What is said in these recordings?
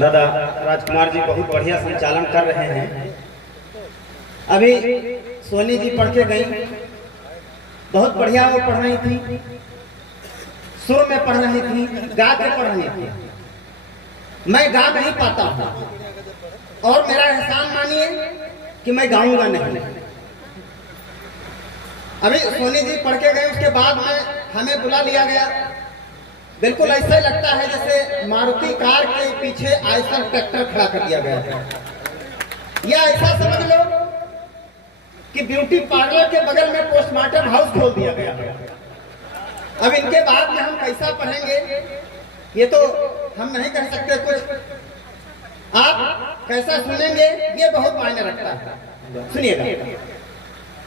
दादा राजकुमार जी बहुत बढ़िया संचालन कर रहे हैं। अभी सोनी जी पढ़ के गई, बहुत बढ़िया वो पढ़ रही थी, सुर में पढ़ रही थी, गा के पढ़ रही थी। मैं गा नहीं पाता था और मेरा एहसान मानिए कि मैं गाऊंगा नहीं। अभी सोनी जी पढ़ के गए, उसके बाद में हमें बुला लिया गया। बिल्कुल ऐसा ही लगता है जैसे मारुति कार के पीछे आयशर ट्रैक्टर खड़ा कर दिया गया है, या ऐसा समझ लो कि ब्यूटी पार्लर के बगल में पोस्टमार्टम हाउस खोल दिया गया है। अब इनके बाद में हम कैसा पढ़ेंगे ये तो हम नहीं कह सकते, कुछ आप कैसा सुनेंगे ये बहुत मायने रखता है। सुनिएगा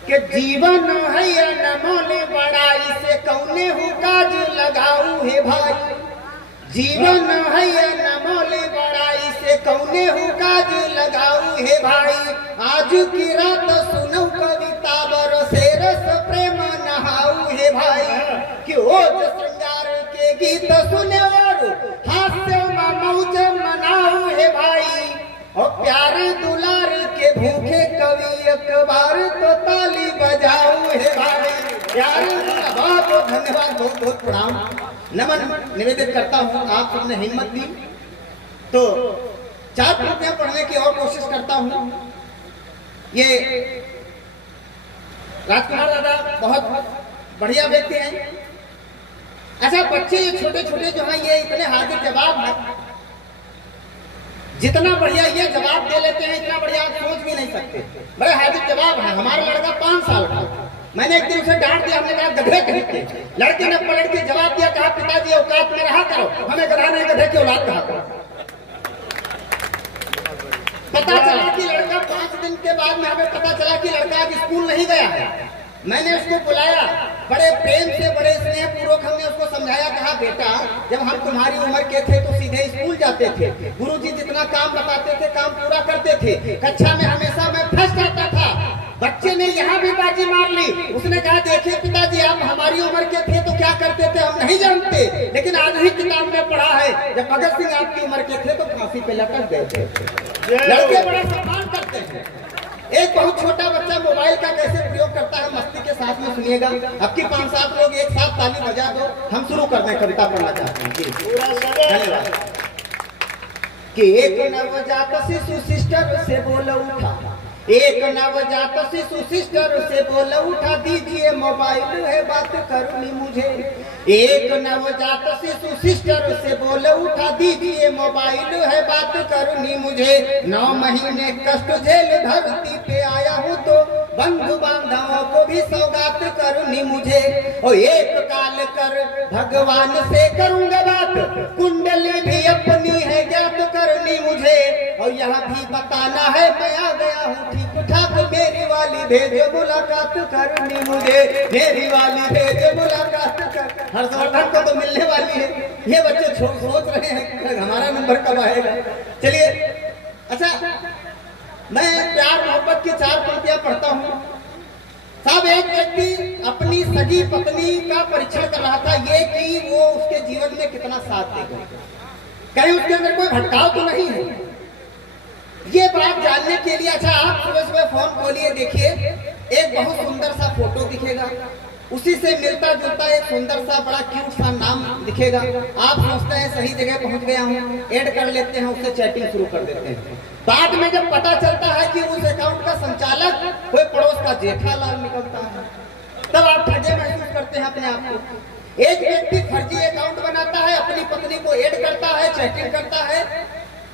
कि जीवन है या न मोले बड़ाई से कौने हो काज लगाऊ है भाई। जीवन है या न मोले बड़ाई से कौने हो काज लगाऊ है भाई। आज की रात सुनो कविता बरसे रस प्रेम नहाऊ है भाई। कि ओज श्रृंगार के गीत सुने और हास्य मौज मनाऊ है भाई। और प्यार दुलार के भूखे कवि अखबार तो ताली बजाऊ है भाई। प्यार बहुत बहुत धन्यवाद, बहुत बहुत प्रणाम नमन निवेदित करता हूँ। आप सबने हिम्मत दी तो 4 पंक्तियां पढ़ने की और कोशिश करता हूँ। ये राजकुमार दादा बहुत बढ़िया व्यक्ति हैं। अच्छा बच्चे ये छोटे छोटे जो हैं ये इतने हाजिर जवाब हैं, जितना बढ़िया ये जवाब दे लेते हैं इतना बढ़िया आप सोच भी नहीं सकते। बड़े हाजिर जवाब है। हमारा लड़का 5 साल का, मैंने एक दिन उसे डांट दिया, हमने कहा गधे कहे। लड़के ने पलट के जवाब दिया, कहा पिताजी औकात में रहा करो, हमें गधा नहीं गधे की औलाद कहा करो। पता चला कि लड़का 5 दिन के बाद में हमें पता चला कि लड़का आज स्कूल नहीं गया है। मैंने उसको बुलाया, बड़े प्रेम से बड़े स्नेह पूर्वक हमने उसको समझाया, कहा बेटा जब हम तुम्हारी उम्र के थे तो सीधे स्कूल जाते थे, गुरुजी जितना काम बताते थे काम पूरा करते थे, कक्षा में हमेशा मैं फर्स्ट आता था। बच्चे ने यहाँ भी बाजी मार ली। उसने कहा देखिए पिताजी आप हमारी उम्र के थे तो क्या करते थे हम नहीं जानते, लेकिन आज ही किताब में पढ़ा है जब भगत सिंह आपकी उम्र के थे तो फांसी पे लटक गए थे। लड़के बड़ा सम्मान करते हैं। एक बहुत छोटा बच्चा मोबाइल का कैसे प्रयोग करता है मस्ती के साथ में सुनिएगा। अब की 5-7 लोग एक साथ ताली बजा दो, हम शुरू करने कविता पढ़ना चाहते हैं। धन्यवाद। कि एक नवजात शिशु सिस्टर से बोल उठा, एक नवजात शिशु सिस्टर से बोल उठा, दीजिए मोबाइल है बात करनी मुझे। एक नवजात शिशु सिस्टर से बोल उठा, दीजिए मोबाइल है बात करनी मुझे। 9 महीने कष्ट झेल धरती पे आया हूँ तो बंधु बांधवों को भी सौगात करनी मुझे। और एक काल कर भगवान से करूंगा बात, कुंडली भी अपनी है ज्ञात करनी मुझे। और यह भी बताना है मैं आ गया हूँ ठीक ठाक, मेरी वाली भेज मुलाकात करनी मुझे। मेरी वाली भेज मुलाकात कर। हर्षवर्धन को तो मिलने वाली है, ये बच्चे सोच रहे हैं हमारा नंबर कब आएगा। चलिए अच्छा मैं प्यार मोहब्बत की 4 पंक्तियां पढ़ता हूँ। साहब एक व्यक्ति अपनी सगी पत्नी का परीक्षण कर रहा था, ये कि वो उसके जीवन में कितना साथ देगा, कहीं उसके अंदर कोई भटकाव तो नहीं है। ये बात जानने के लिए अच्छा आप सुबह सुबह फोन खोलिए, देखिए एक बहुत सुंदर सा फोटो दिखेगा, उसी से मिलता जुलता एक सुंदर सा बड़ा क्यूट सा नाम दिखेगा। आप सोचते हैं सही जगह पहुंच गया हूं, ऐड कर लेते हैं, उससे चैटिंग शुरू कर देते हैं। बाद में जब पता चलता है कि उस अकाउंट का संचालक कोई पड़ोस का जेठालाल निकलता है, तब आप ठगे महसूस करते हैं अपने आप को। एक व्यक्ति फर्जी अकाउंट बनाता है, अपनी पत्नी को ऐड करता है, चैटिंग करता है,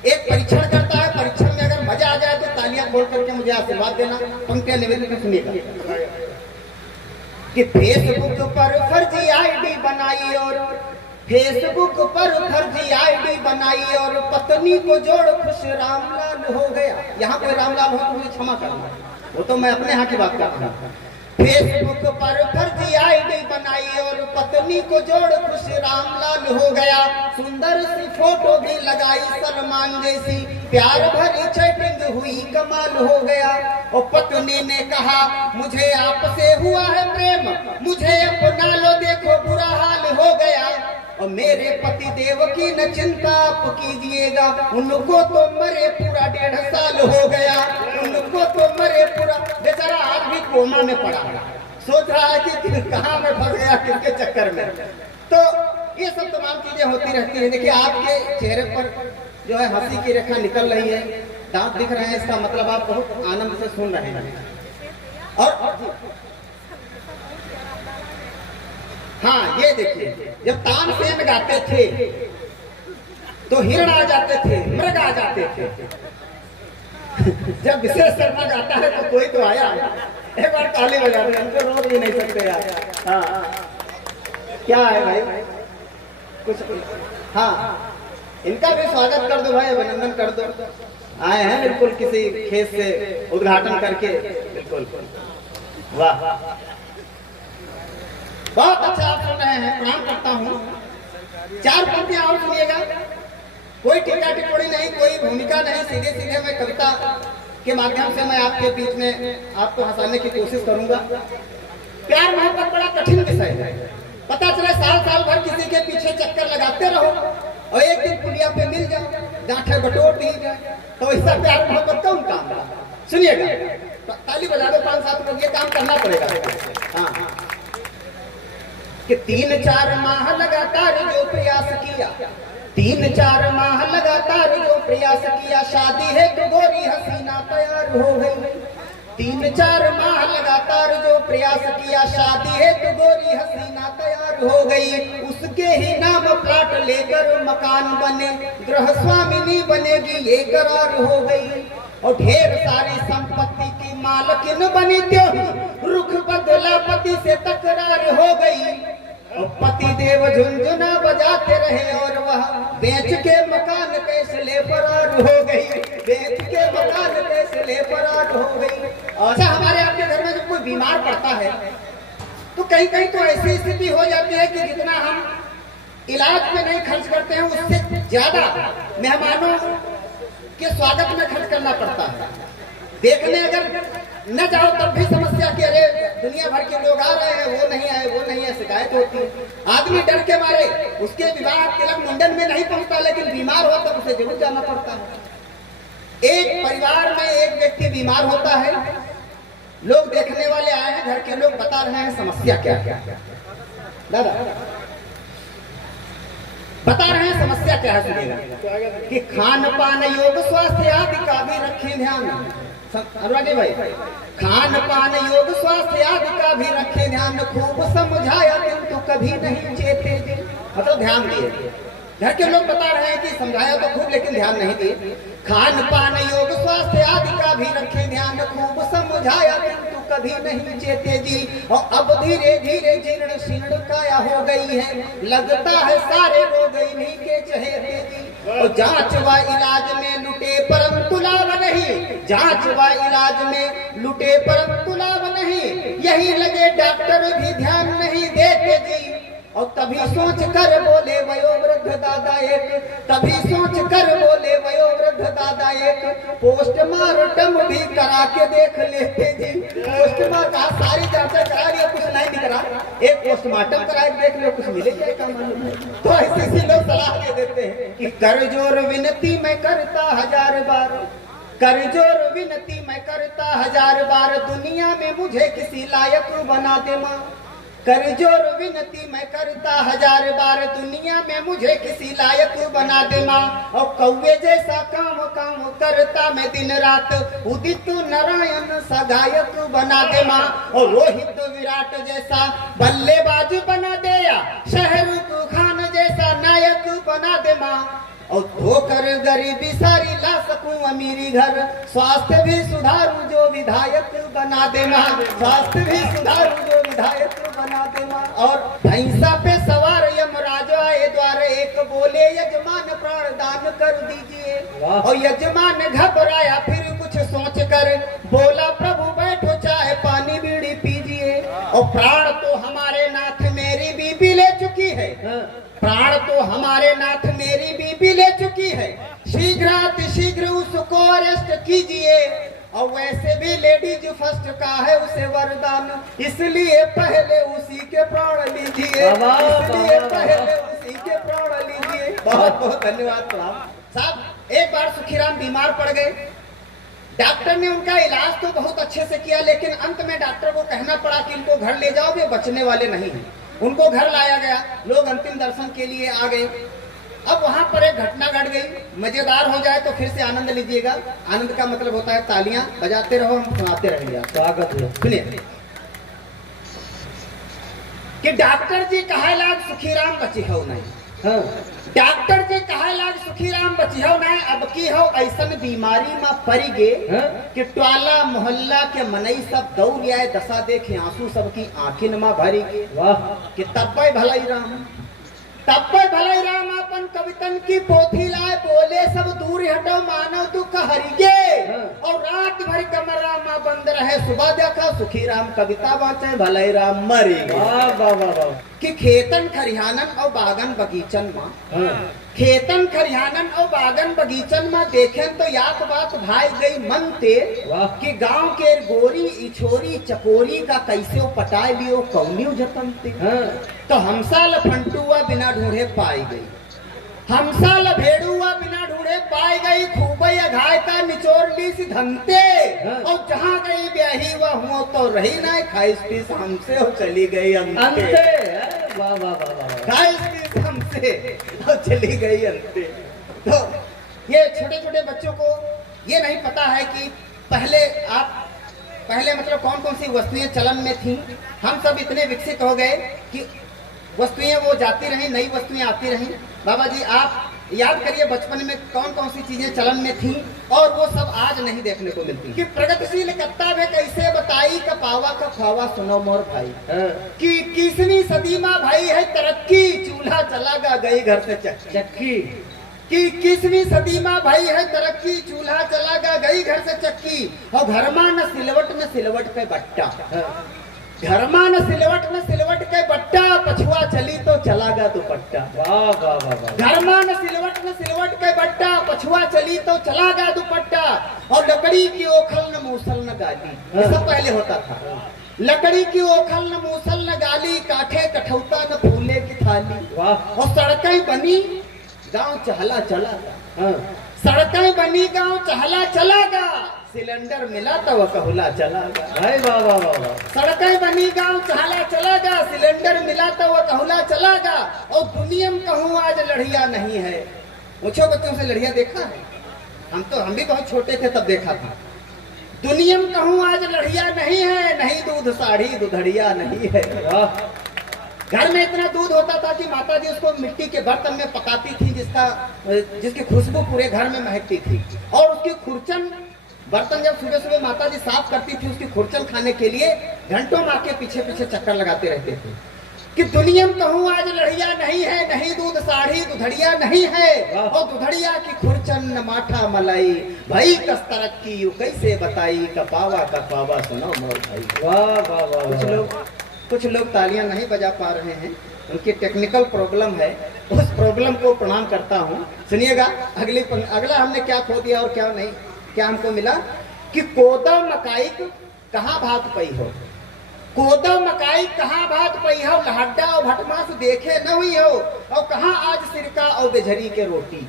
एक परीक्षण करता है। परीक्षण में अगर मजा आ जाए तो तालियां खोल करके मुझे आशीर्वाद देना। पंक्तियां निवेदित सुनिएगा कि फेसबुक पर फर्जी आईडी बनाई और फेसबुक पर फर्जी आईडी बनाई और पत्नी को जोड़ खुश रामलाल हो गया। यहाँ कोई रामलाल हो तो मुझे क्षमा करना, वो तो मैं अपने यहाँ की बात कर रहा हूँ। फेसबुक पर फर्जी आईडी बनाई और पत्नी को जोड़ खुश रामलाल हो गया। सुंदर सी फोटो भी लगाई सलमान जैसी, प्यार भरी चैटिंग हुई कमाल हो गया। और पत्नी ने कहा मुझे आपसे हुआ है प्रेम, मुझे अपना लो देखो बुरा हाल हो गया। और मेरे पति देव की न चिंता आप कीजिएगा, उनको तो मरे पूरा 1.5 साल हो गया, उनको तो मरे पूरा, बेचारा आज भी कोमा में पड़ा है, सोच रहा है कि कहाँ मैं फंस गया किसके चक्कर में। तो ये सब तमाम चीजें होती रहती है। देखिए आपके चेहरे पर जो है हंसी की रेखा निकल रही है, दांत दिख रहे हैं, इसका मतलब आप बहुत आनंद से सुन रहे हैं। और हाँ ये देखिए, जब तानसेन गाते थे तो हिरण आ जाते थे, मृग आ जाते थे। जब विशेष शर्मा गाता है तो कोई तो आया, एक बार ताली बजा रहे, हमको रोक भी नहीं सकते यार। हाँ क्या है भाई कुछ, हाँ इनका भी स्वागत कर दो भाई, अभिनंदन कर दो, आए हैं बिल्कुल किसी खेत से उद्घाटन करके, बिल्कुल वाह बहुत अच्छा आप सुन रहे हैं, प्रणाम करता हूँ। 4 पंक्तियां और सुनिएगा, कोई टीका टिप्पणी नहीं, कोई भूमिका नहीं, सीधे सीधे मैं कविता के माध्यम से मैं आपके बीच में आपको हंसाने की कोशिश करूंगा। प्यार मोहब्बत बड़ा कठिन विषय है, पता चले साल भर किसी के पीछे चक्कर लगाते रहो और एक दिन पुलिया पे मिल जाओ, गांठे बटोर दी जाए, तो ऐसा प्यार मोहब्बत कौन काम है? सुनिएगा, ताली बजा दो 5-7 लोग, ये काम करना पड़ेगा। हाँ कि 3-4 माह लगातार जो प्रयास किया, 3-4 माह लगातार जो प्रयास किया, शादी है तो गोरी हसीना तैयार हो गई। 3-4 माह लगातार जो प्रयास किया, शादी है तो गोरी हसीना तैयार हो गई। उसके ही नाम प्लाट लेकर मकान बने, गृह स्वामिनी बनेगी ये करार हो गई। और ढेर सारी संपत्ति की मालकिन बनी, त्यों रुख बदला पति से तकरार हो गई। और पति देव झुनझुना बजाते रहे और वह बेच के मकान कैसे ले फरार हो गई, बेच के मकान कैसे ले फरार हो गई। अच्छा हमारे आपके घर में जब कोई बीमार पड़ता है तो कहीं कहीं तो ऐसी स्थिति हो जाती है कि जितना हम इलाज पे नहीं खर्च करते हैं उससे ज्यादा मेहमानों के स्वागत में खर्च करना पड़ता है। देखने अगर न जाओ तब भी समस्या कि अरे दुनिया भर के लोग आ रहे हैं, वो नहीं आए, वो नहीं है, शिकायत होती है। आदमी डर के मारे उसके विवाह तिलक मुंडन में नहीं पहुंचता, लेकिन बीमार हो तब उसे जरूर जाना पड़ता है। एक परिवार में एक व्यक्ति बीमार होता है, लोग देखने वाले आए हैं, घर के लोग बता रहे हैं समस्या क्या क्या, दादा बता रहे हैं समस्या क्या है, सुनिएगा कि खान पान योग स्वास्थ्य आदि का भी रखें ध्यान। अनुरागी भाई, खान पान योग स्वास्थ्य आदि का भी रखे ध्यान, खूब समझाया किंतु कभी नहीं चेते, मतलब ध्यान दिए। घर के लोग बता रहे हैं कि समझाया तो खूब लेकिन ध्यान नहीं दिए। खान पान योग स्वास्थ्य आदि का भी रखे ध्यान, खूब समझाया किंतु कभी नहीं चेते जी। और अब धीरे धीरे जीर्ण शीर्ण काया हो गई है, लगता है सारे रोग इन्हीं के चहेते जी। और जांच व इलाज में लुटे परंतु लाभ नहीं, जांच व इलाज में लुटे परंतु लाभ नहीं, यही लगे डॉक्टर भी ध्यान नहीं देते जी। और तभी सोच कर बोले वयोवृद्ध दादा एक, तभी सोच कर बोले वयोवृद्ध दादा एक, पोस्टमार्टम भी करा के देख लेते जी। पोस्टमार्टम कहा सारी जांचें करा लिया, कुछ नहीं दिख रहा, एक पोस्टमार्टम करा के देख लो, कुछ मिलेगा मालूम। तो ऐसे लोग सलाह दे देते हैं कि कर जोर विनती मैं करता 1000 बार, कर जोर विनती मैं करता 1000 बार, दुनिया में मुझे किसी लायक बना दे माँ। कर जोर विनती मैं करता 1000 बार, दुनिया में मुझे किसी लायक बना दे माँ। और कौवे जैसा काम काम करता मैं दिन रात, उदित नारायण सा गायक बना दे माँ। और रोहित विराट जैसा बल्लेबाज बना दे, या शाहरुख खान जैसा नायक बना दे माँ। और धोकर गरीबी सारी ला सकूं अमीरी घर, स्वास्थ्य भी सुधारूं जो विधायक बना दे माँ, स्वास्थ्य भी सुधारूं जो विधायक बना दे माँ। और भैंसा पे सवार यमराज आए द्वार एक, बोले यजमान प्राण दान कर दीजिए। और यजमान घबराया फिर कुछ सोच कर, बोला प्रभु बैठो चाहे पानी बीड़ी पीजिए। और प्राण तो हमारे नाथ मेरी बीबी ले चुकी है, प्राण तो हमारे नाथ मेरी बीबी ले चुकी है, शीघ्र उसको अरेस्ट कीजिए। और वैसे भी लेडीज फर्स्ट का है उसे वरदान, इसलिए पहले उसी के प्राण लीजिए, इसलिए पहले उसी के बहुत बहुत धन्यवाद साहब। एक बार सुखीराम बीमार पड़ गए। डॉक्टर ने उनका इलाज तो बहुत अच्छे से किया, लेकिन अंत में डॉक्टर को कहना पड़ा कि इनको घर ले जाओ, वे बचने वाले नहीं हैं। उनको घर लाया गया, लोग अंतिम दर्शन के लिए आ गए। अब वहां पर एक घटना घट गई, मजेदार हो जाए तो फिर से आनंद लीजिएगा। आनंद का मतलब होता है तालियां बजाते रहो, हम सुनाते रहेंगे। स्वागत है। सुनिए कि डॉक्टर जी कहे लाग सुखीराम बची हो नहीं। हाँ। डॉक्टर जी कहे लाग सुखीराम बची हो नहीं, अब की हो ऐसन बीमारी में पड़ी गे। हाँ? कि टोला मोहल्ला के मनई सब दौड़ आए, दशा देखे आंसू सबकी आंखिन में भरी गे। वाह कि तब भलाई राम, तब भलाई राम अपन कवितन की पोथी लाए, बोले सब दूर हटो मानव दुख हरिगे। हाँ। और रात भर कमरा में बंद रहे, सुबह देखा सुखीराम कविता बाँचे, भलाई राम मरी। वाह वाह वाह। कि खेतन खरिहानन और बागन बगीचन में। हाँ। खेतन खरिहानन और बागन बगीचन में देखें तो याद बात भाई गई मन ते। कि गांव के गोरी इछोरी चकोरी का कैसे पटाए लियो कौनियो जतन ते। हाँ। तो हमसा लफंटुआ बिना ढूंढे पाई गई, हमसा लभेड़ुआ बिना ढूंढे पाई गई, खूबैया घाय का निचोड़ ली सी धनते। हाँ। और जहाँ गई ब्याही वह हुआ तो रही ना, खाइस पीस हमसे और चली गई अंते। वाह वाह वाह। खाइस पीस हमसे और चली गई अंते। तो ये छोटे छोटे बच्चों को ये नहीं पता है कि पहले मतलब कौन कौन सी वस्तुएं चलन में थी। हम सब इतने विकसित हो गए कि वस्तुएं वो जाती रहीं, नई वस्तुएं आती रहीं। बाबा जी आप याद करिए बचपन में कौन कौन सी चीजें चलन में थी और वो सब आज नहीं देखने को मिलती। कि प्रगतिशील कत्ता में कैसे बताई कपावा का खावा सुनो मोर भाई। कि 21वीं सदी में भाई है तरक्की, चूल्हा चलागा गई घर से चक्की। कि 21वीं सदी में भाई है तरक्की, चूल्हा चलागा गई घर से चक्की। और घर में न सिलवट पे बट्टा, घर में न सिलवट के बट्टा, पछुआ चली तो चलागा दुपट्टा। वाह वाह वाह। घर में न सिलवट के बट्टा, पछुआ चली तो चलागा दुपट्टा। और लकड़ी की ओखल न मूसल न गाली, ये सब पहले होता था। लकड़ी की ओखल न मूसल न गाली, काठे कठौता न फूले की थाली। वाह। और सड़कें बनी गांव चहला चलागा, सड़कें बनी गांव चहला चलागा, सिलेंडर मिला तो वह कहला चलागा। भाई वाह वाह वाह। सड़कें बनी गांव चहला चलागा, सिलेंडर मिला तो वह कहला चलागा। और दुनिया में कहूँ आज लड़िया नहीं है। पूछो बच्चों से लड़िया देखा है? हम भी बहुत छोटे थे तब देखा था। दुनिया में कहूँ आज लड़िया नहीं है, नहीं दूध साड़ी दुधड़िया नहीं है। वाह। घर में इतना दूध होता था कि माताजी उसको मिट्टी के बर्तन में पकाती थी, जिसकी खुशबू पूरे घर में महकती थी। और उसकी खुरचन बर्तन जब सुबह सुबह माताजी साफ करती थी, उसकी खुरचन खाने के लिए घंटों माँ के पीछे पीछे चक्कर लगाते रहते थे। कि दुनिया में कहूँ आज लड़िया नहीं है, नहीं दूध साड़ी दुधड़िया नहीं है। और दुधड़िया की खुरचन न माठा मलाई, भाई कस तरक्की यू कैसे बताई कपावा सुनो मोर भाई। वाह वाह वाह। कुछ लोग तालियां नहीं बजा पा रहे हैं, उनकी टेक्निकल प्रॉब्लम है, उस प्रॉब्लम को प्रणाम करता हूँ। सुनिएगा अगला हमने क्या खो दिया और क्या नहीं, क्या हमको मिला। कि कोदा मकाई कहाँ भात पई हो, कोदा मकाई कहाँ भात पई हो, लहड्डा और भटमास देखे न हुई हो। और कहाँ आज सिरका और बेझरी के रोटी,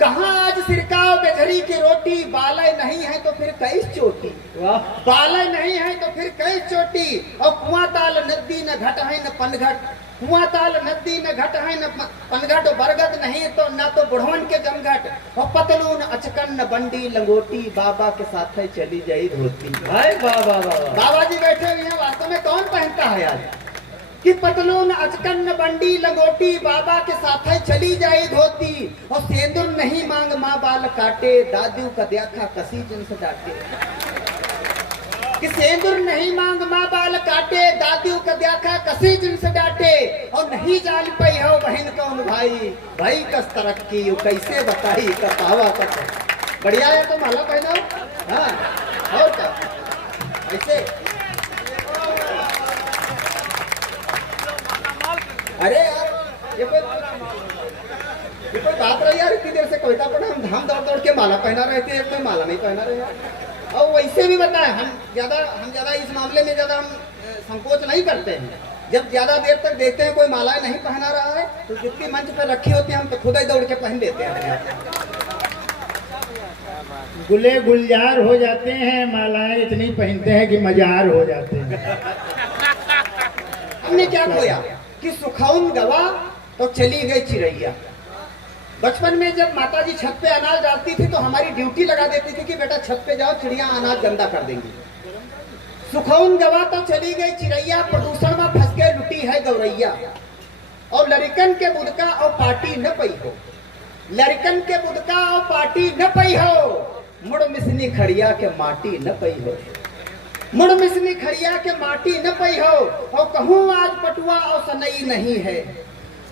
कहाँ आज सिरका और बेझरी की रोटी। बालय नहीं है तो फिर कैस चोटी, बालय नहीं है तो फिर कैस चोटी। और कुआं ताल नदी न घट है न पनघट, कुआं ताल नदी न घट है न पनघट। बरगद नहीं तो न तो बुढ़वन के जमघट। और पतलून अचकन न बंडी लंगोटी, बाबा के साथ चली जाई धोती। भाई बाबा बाबा जी बैठे हुए हैं, वास्तव में कौन पहनता है आज? कि पतलून अचकन न बंडी लंगोटी, बाबा के साथ चली जाई धोती। और सेंदूर नहीं मांग माँ बाल काटे, दादू का देखा कसी जिनसे डांटे। कि सेंदूर नहीं मांग माँ बाल काटे, दादू का देखा कसी जिनसे डांटे। और नहीं जान पाई हो बहन कौन भाई, भाई कस तरक्की यू कैसे बताई कपावा का। बढ़िया है तो माला पहनाओ। हाँ और क्या ऐसे। अरे यार ये कोई बात रही यार, इतनी देर से कविता पढ़ा, हम दौड़ दौड़ के माला पहना रहे थे, कोई माला नहीं पहना रहे यार। और वैसे भी बताएं हम ज्यादा इस मामले में ज्यादा हम संकोच नहीं करते हैं। जब ज्यादा देर तक देखते हैं कोई मालाएं नहीं पहना रहा है तो जितनी मंच पर रखी होती है हम तो खुद ही दौड़ के पहन लेते हैं। गुले गुलजार हो जाते हैं, मालाएं इतनी पहनते हैं कि मजार हो जाते हैं। हमने क्या खोया कि सुखौन गवा तो चली गई चिड़ैया। बचपन में जब माताजी छत पे अनाज डालती थी तो हमारी ड्यूटी लगा देती थी कि बेटा छत पे जाओ, चिड़िया अनाज गंदा कर देंगी। सुखौन गवा तो चली गई चिड़ैया, प्रदूषण में फंस के लुटी है गौरैया। और लड़कन के बुदका और पार्टी न पई हो, लड़कन के बुदका और पार्टी न पई हो, मुड़ मिसनी खड़िया के माटी न पई हो, मुड़ मिसनी खड़िया के माटी न पई हो। और कहूँ आज पटुआ और सनई नहीं है,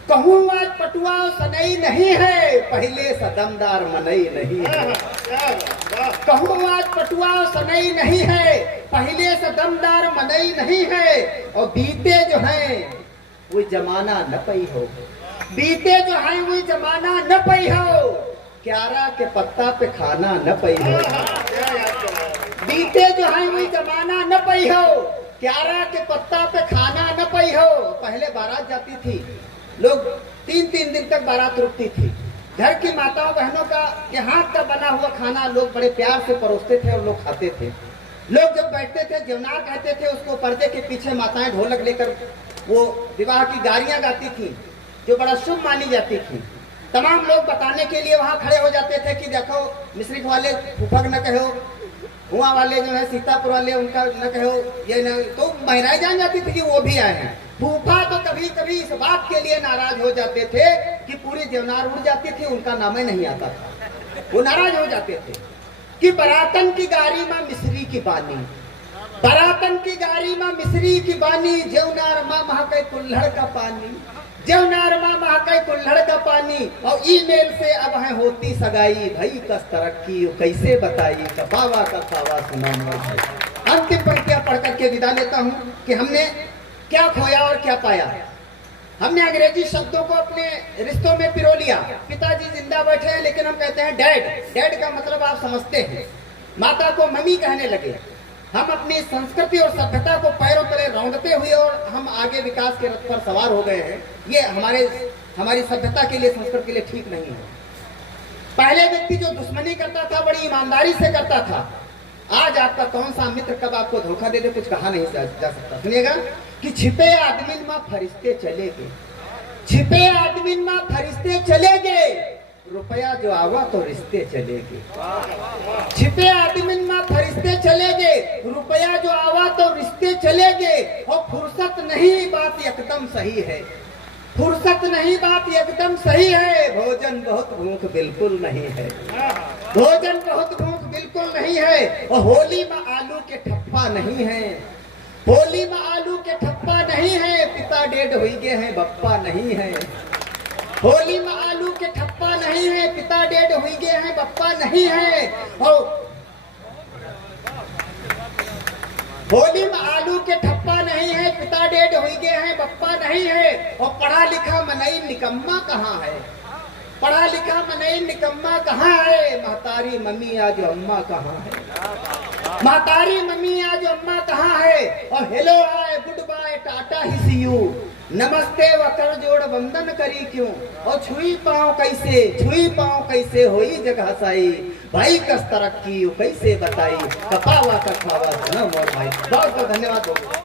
कहूँ आज पटुआ और सनई नहीं है, पहले सदमदार मनई नहीं है। कहूँ आज पटुआ और सनई नहीं है, पहले सदमदार मनई नहीं है। और बीते जो हैं वो जमाना न पई हो, बीते जो हैं वो जमाना न पई हो, क्यारा के पत्ता पे खाना न पई हो। बीते जो हैं वो जमाना न पई हो, क्यारा के पत्ता पे खाना न पई हो। पहले बारात जाती थी, लोग 3-3 दिन तक बारात रुकती थी। घर की माताओं बहनों का के हाथ का बना हुआ खाना लोग बड़े प्यार से परोसते थे और लोग खाते थे। लोग जब बैठते थे, जवनार कहते थे उसको, पर्दे के पीछे माताएं ढोलक लेकर वो विवाह की गारियां गाती थी जो बड़ा शुभ मानी जाती थी। तमाम लोग बताने के लिए वहां खड़े हो जाते थे कि देखो मिश्रिक वाले फूफक न कहो, हुआ वाले जो है सीतापुर वाले उनका न कहो, ये न, तो महिलाएं जान जाती थी कि वो भी आए हैं। फूफा तो कभी कभी इस बात के लिए नाराज हो जाते थे कि पूरी जेवनार उड़ जाती थी, उनका नाम ही नहीं आता था। वो नाराज हो जाते थे कि बरातन की गाड़ी में मिश्री की बानी, बरातन की गाड़ी में मिश्री की बानी, जेवनार माँ महके कुल्हड़ का पानी, जेवनार माँ महके कुल्हड़ का पानी। और ईमेल से अब है होती सगाई, भाई कस तरक्की कैसे बताई, कपावा का खावा सुना। अंतिम पंक्तियां पढ़ करके विदा लेता हूँ कि हमने क्या खोया और क्या पाया। हमने अंग्रेजी शब्दों को अपने रिश्तों में पिरो लिया। पिताजी जिंदा बैठे हैं लेकिन हम कहते हैं डैड, डैड का मतलब आप समझते हैं। माता को मम्मी कहने लगे। हम अपनी संस्कृति और सभ्यता को पैरों तले रौंदते हुए और हम आगे विकास के रथ पर सवार हो गए हैं। ये हमारी सभ्यता के लिए, संस्कृति के लिए ठीक नहीं है। पहले व्यक्ति जो दुश्मनी करता था बड़ी ईमानदारी से करता था। आज आपका कौन सा मित्र कब आपको धोखा दे दे कुछ कहा नहीं जा सकता। सुनिएगा कि छिपे आदमी में फरिश्ते चले गए, छिपे आदमी में फरिश्ते चले गए, रुपया जो आवा तो रिश्ते चले गए। छिपे आदमी में फरिश्ते चले गए, रुपया जो आवा तो रिश्ते चले गए। और फुर्सत नहीं बात एकदम सही है, फुर्सत नहीं बात एकदम सही है। भोजन बहुत भूख बिल्कुल नहीं है, भोजन बहुत भूख बिल्कुल नहीं है। और होली में आलू के ठप्पा नहीं है, होली में आलू के ठप्पा नहीं है। पिता डेड हुई गए हैं बप्पा नहीं है, होली में आलू के ठप्पा नहीं है। पिता डेड हुई गए हैं बप्पा नहीं है। और होली में आलू के ठप्पा नहीं है, पिता डेड हुई गए हैं बप्पा नहीं है। और पढ़ा लिखा मनई निकम्मा कहाँ है, पढ़ा लिखा मनई निकम्मा कहाँ है। महतारी मम्मी आज अम्मा कहाँ है, महतारी मम्मी आज अम्मा कहाँ है। और हेलो हाय गुड बाय टाटा ही सी यू, नमस्ते व कर जोड़ वंदन करी क्यों। और छुई पाँव कैसे, छुई पाँव कैसे होई जगह साई, भाई कस तरक्की कैसे बताई, कपावा का खावा सुना मोर भाई। बहुत बहुत धन्यवाद।